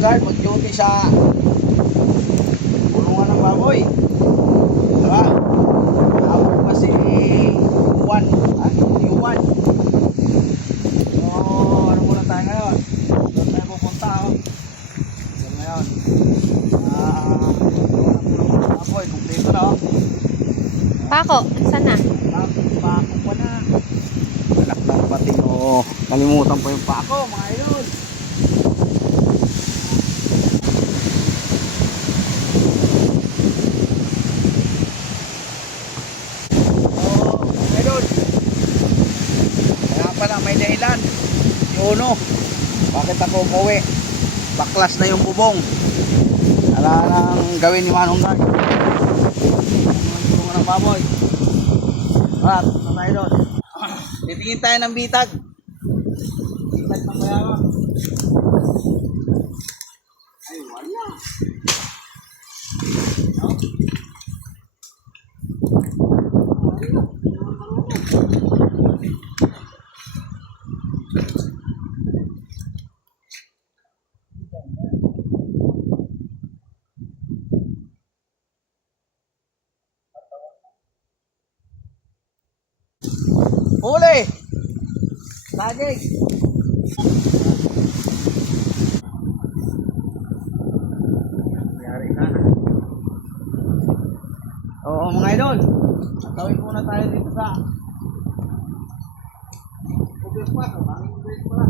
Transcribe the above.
guard mag-duty sa kulungan ng baboy. Diba? Tawag pa si Juan. Juan. So, ano muna tayo ngayon? Doon tayo pupunta, oh. Doon ngayon. Baboy, kumpleto na, oh. Pako, saan na? Pako pa na. Malaktak pati, oh. Kalimutan pa yung pako, mga idol. May dahilan si Uno bakit ako umuwi, baklas na yung bubong, wala nang gawin ni Manong Guard ng baboy. At na tayo doon, titingin tayo ng bitag ng bayaran. Ay wala no? Huli! Saging! Yari na. Oo mga idol, natawin muna tayo dito sa Ubis pa, kamangin ubis pa.